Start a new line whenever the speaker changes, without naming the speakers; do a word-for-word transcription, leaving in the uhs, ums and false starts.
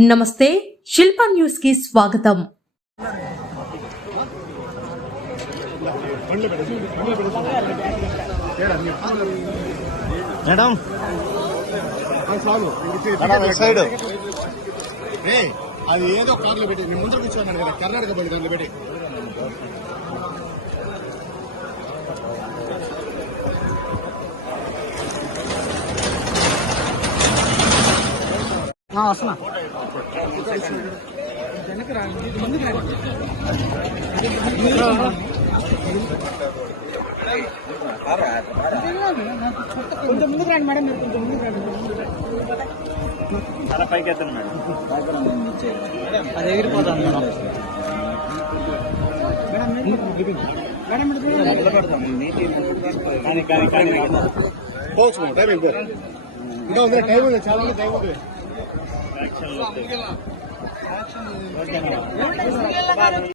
నమస్తే, శిల్ప న్యూస్ కి స్వాగతం.
మేడం సైడ్
అది ఏదో కార్లో పెట్టి నేను ముందర కూర్చోన్నాను కదా, కర్ణాటక బండి దాంట్లో పెట్టి వస్తున్నా. కొంచెం ముందుకు రండి మేడం, మీరు కొంచెం ముందుకు రండి.
చాలా పైకి ఎత్తాను మేడం,
అది ఎగిరిపోతాను మేడం. పోవచ్చు మేడం, టైం అయిపోయింది. ఇంకా ఉంది టైం ఉంది, చాలా మంది టైం ఉంది.